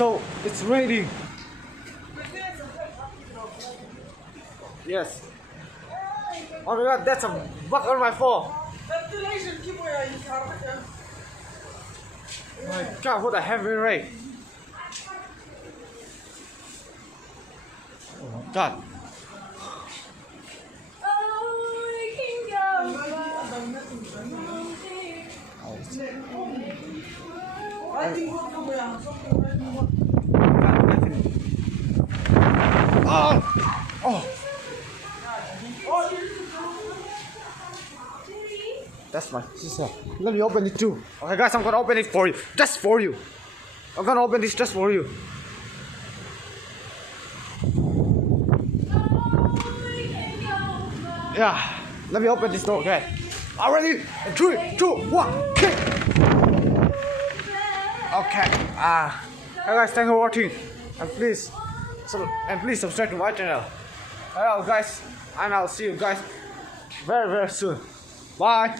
so it's raining. Yes. Oh my god, that's a bug on my phone. Oh my god, what a heavy rain. Oh my god. Oh. That's my sister. Let me open it too. Okay guys, I'm gonna open it for you. Just for you. I'm gonna open this just for you. Yeah. Let me open this door, okay? Already? 3, 2, 1, okay. Okay. Hey guys, thanks for watching. And please subscribe to my channel. Hello guys, and I'll see you guys very soon. Bye.